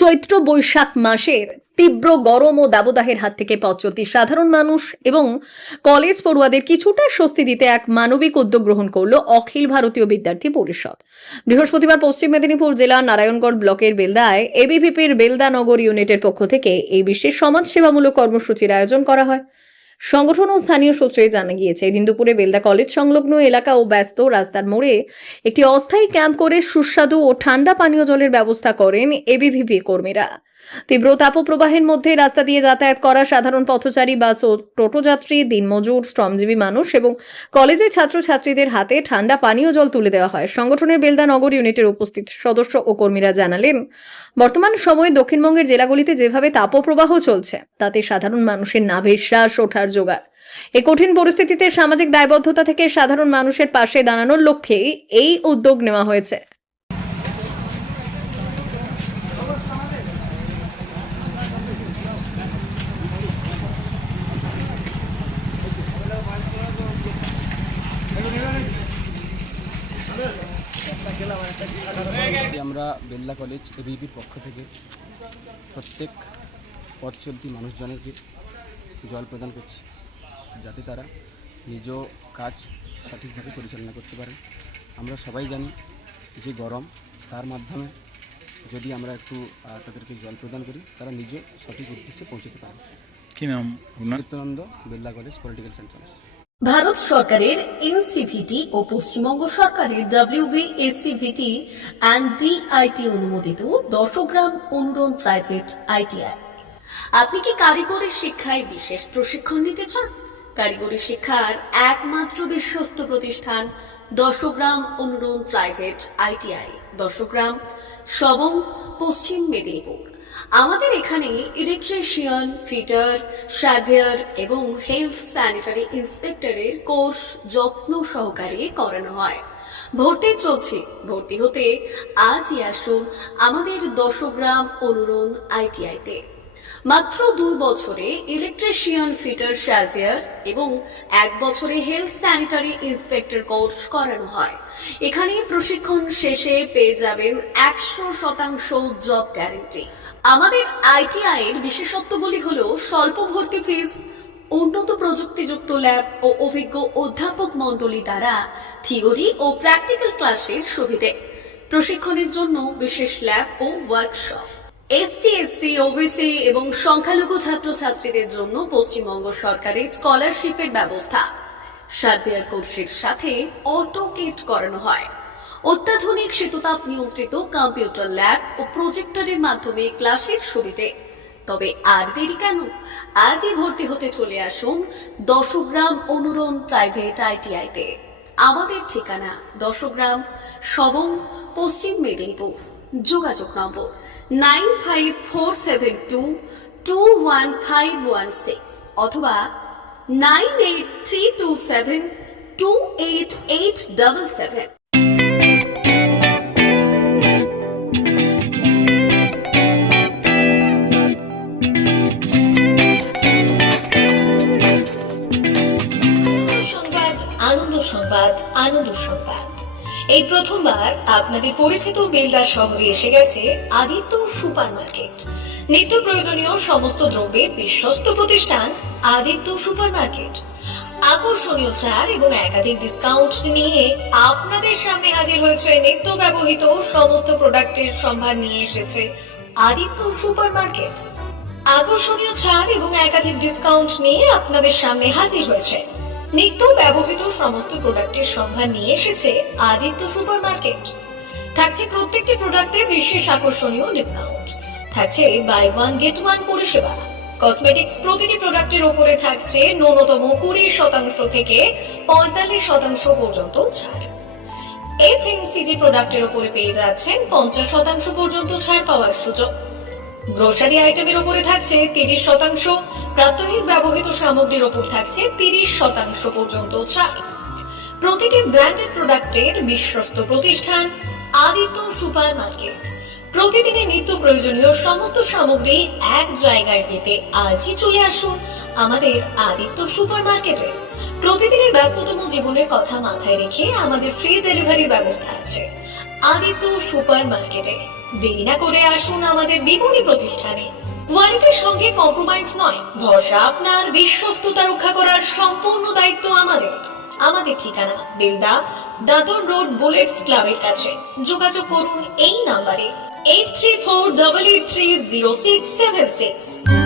চৈত্র বৈশাখ মাসের তীব্র গরম ও দাবদাহের হাত থেকে পথ চলতি সাধারণ মানুষ এবং কলেজ পড়ুয়াদের কিছুটা স্বস্তি দিতে এক মানবিক উদ্যোগ গ্রহণ করল অখিল ভারতীয় বিদ্যার্থী পরিষদ। বৃহস্পতিবার পশ্চিম মেদিনীপুর জেলার নারায়ণগড় ব্লকের বেলদায় এবিভিপির বেলদা নগর ইউনিটের পক্ষ থেকে এই বিশেষ সমাজসেবামূলক কর্মসূচির আয়োজন করা হয়। সংগঠন ও স্থানীয় সূত্রে জানা গিয়েছে, এদিন দুপুরে বেলদা কলেজ সংলগ্ন এলাকা ও ব্যস্ত রাস্তার মোড়ে একটি অস্থায়ী ক্যাম্প করে সুস্বাদু ও ঠান্ডা পানীয় জলের ব্যবস্থা করেন এবিভিপি কর্মীরা। তীব্র তাপপ্রবাহের মধ্যে রাস্তা দিয়ে যাতায়াত করা সাধারণ পথচারী, বাস ও টোটোযাত্রী, দিনমজুর, শ্রমজীবী মানুষ এবং কলেজের ছাত্রছাত্রীদের হাতে ঠান্ডা পানীয় জল তুলে দেওয়া হয়। সংগঠনের বেলদা নগর ইউনিটের উপস্থিত সদস্য ও কর্মীরা জানালেন, বর্তমান সময়ে দক্ষিণবঙ্গের জেলাগুলিতে যেভাবে তাপপ্রবাহ চলছে তাতে সাধারণ মানুষের নাভির শ্বাস ওঠার জোগাড়। এই কঠিন পরিস্থিতিতে সামাজিক দায়বদ্ধতা থেকে সাধারণ মানুষের পাশে দাঁড়ানোর লক্ষ্যে এই উদ্যোগ নেওয়া হয়েছে। আমরা বেলদা কলেজ এবিপির পক্ষ থেকে প্রত্যেক পথ চলতি মানুষজনকে জল প্রদান করছি, যাতে তারা নিজ কাজ সঠিকভাবে পরিচালনা করতে পারেন। আমরা সবাই জানি যে গরম, তার মাধ্যমে যদি আমরা একটু তাদেরকে জল প্রদান করি, তারা নিজ সঠিক উদ্দেশ্যে পৌঁছতে পারে। কি নাম আপনার? Nityananda, Belda college political science. Bharat সরকারের এনসিভিটি ও পশ্চিমবঙ্গ সরকারের WBSCVT অ্যান্ড DIT অনুমোদিত 10 গ্রাম অনুরণ প্রাইভেট ITI। আপনি কি কারিগরি শিক্ষায় বিশেষ প্রশিক্ষণ নিতে চান? কারিগরি শিক্ষার একমাত্র বিশ্বস্ত প্রতিষ্ঠান 10 গ্রাম অনুরণ প্রাইভেট ITI, 10 গ্রাম, সবং, পশ্চিম মেদিনীপুর। আমাদের এখানে ইলেকট্রিশিয়ান, ফিটার, সার্ভেয়ার এবং হেলথ স্যানিটারি ইন্সপেক্টরের কোর্স যত্ন সহকারে করানো হয়। ভর্তি চলছে। ভর্তি হতে আজই আসুন আমাদের 10 গ্রাম অনুরণ ITI-তে। মাত্র 2 বছরে ইলেকট্রিশিয়ান, ফিটার, সার্ভেয়ার এবং 1 বছরে হেলথ স্যানিটারি ইন্সপেক্টর কোর্স করানো হয়। এখানে প্রশিক্ষণ শেষে পেয়ে যাবেন 100% জব গ্যারান্টি। আমাদের ITI এর বিশেষত্বগুলি হলো স্বল্প ভর্তি ফিস, উন্নত প্রযুক্তিযুক্ত ল্যাব ও অভিজ্ঞ অধ্যাপক মণ্ডলী দ্বারা থিওরি ও প্র্যাকটিক্যাল ক্লাসের সুবিধে, প্রশিক্ষণের জন্য বিশেষ ল্যাব ও ওয়ার্কশপ, ST, SC, OBC এবং সংখ্যালঘু ছাত্রছাত্রীদের জন্য পশ্চিমবঙ্গ সরকারের স্কলারশিপের ব্যবস্থা। সার্ভেয়ার কোর্সের সাথে অটোকেট করানো হয়। অত্যাধুনিক শীততাপ নিয়ন্ত্রিত কম্পিউটার ল্যাব ও প্রজেক্টরের মাধ্যমে ক্লাসের সুবিধে। তবে আর দেরি কেন? আজই ভর্তি হতে চলে আসুন 10 গ্রাম অনুরণ প্রাইভেট ITI-তে। আমাদের ঠিকানা 10 গ্রাম, সবং, পশ্চিম মেদিনীপুর। যোগাযোগ নম্বর 9547221516 অথবা 9832728877। আনন্দ সংবাদ, আনন্দ সংবাদ। এই প্রথমবার আপনাদের পরিচিত বেলদা শহরে এসে গেছে আদিত্য সুপার মার্কেট। নিত্য প্রয়োজনীয় সমস্ত দ্রব্যের বিশ্বস্ত প্রতিষ্ঠান আদিত্য সুপার মার্কেট। আকর্ষণীয় ছাড় এবং একাধিক ডিসকাউন্ট নিয়ে আপনাদের সামনে হাজির হয়েছে। নিত্য ব্যবহৃত সমস্ত প্রোডাক্টের সম্ভার নিয়ে এসেছে আদিত্য সুপার মার্কেট। আকর্ষণীয় ছাড় এবং একাধিক ডিসকাউন্ট নিয়ে আপনাদের সামনে হাজির হয়েছে। নিত্য ব্যবহৃত সমস্ত প্রোডাক্টের সম্ভার নিয়ে এসেছে আদিত্য সুপার মার্কেট। থাকছে প্রত্যেকটি প্রোডাক্টে বিশেষ আকর্ষণীয় ডিসকাউন্ট। থাকছে বাই ওয়ান গেট ওয়ান পরিষেবা। কসমেটিক্স প্রতিটি প্রোডাক্টের উপরে থাকছে ন্যূনতম 20% থেকে 45% পর্যন্ত ছাড়। FMCG প্রোডাক্টের উপরে পেয়ে যাচ্ছেন 50% পর্যন্ত ছাড় পাওয়ার সুযোগ। গ্রোসারি আইটেমের উপরে থাকছে 30%, প্রাত্যহিক ব্যবহৃত সামগ্রীর উপর থাকছে 30% পর্যন্ত ছাড়। প্রতিটি ব্র্যান্ডেড প্রোডাক্টের বিশ্বস্ত প্রতিষ্ঠান আদিত্য সুপার মার্কেট। প্রতিদিনের নিত্য প্রয়োজনীয় সমস্ত সামগ্রী এক জায়গায় পেতে আজই চলে আসুন আমাদের আদিত্য সুপার মার্কেটে। প্রতিদিনের ব্যস্ততম জীবনের কথা মাথায় রেখে আমাদের ফ্রি ডেলিভারির ব্যবস্থা আছে আদিত্য সুপার মার্কেটে। দেরি না করে আসুন আমাদের বিপণী প্রতিষ্ঠানে। কোয়ালিটির সঙ্গে কম্প্রোমাইজ নয়, ভরসা আপনার, বিশ্বস্ততা রক্ষা করার সম্পূর্ণ দায়িত্ব আমাদের। আমাদের ঠিকানা বেলদা, দাঁতন রোড, বুলেটস ক্লাবের কাছে। যোগাযোগ করুন এই নাম্বারে 8348830676।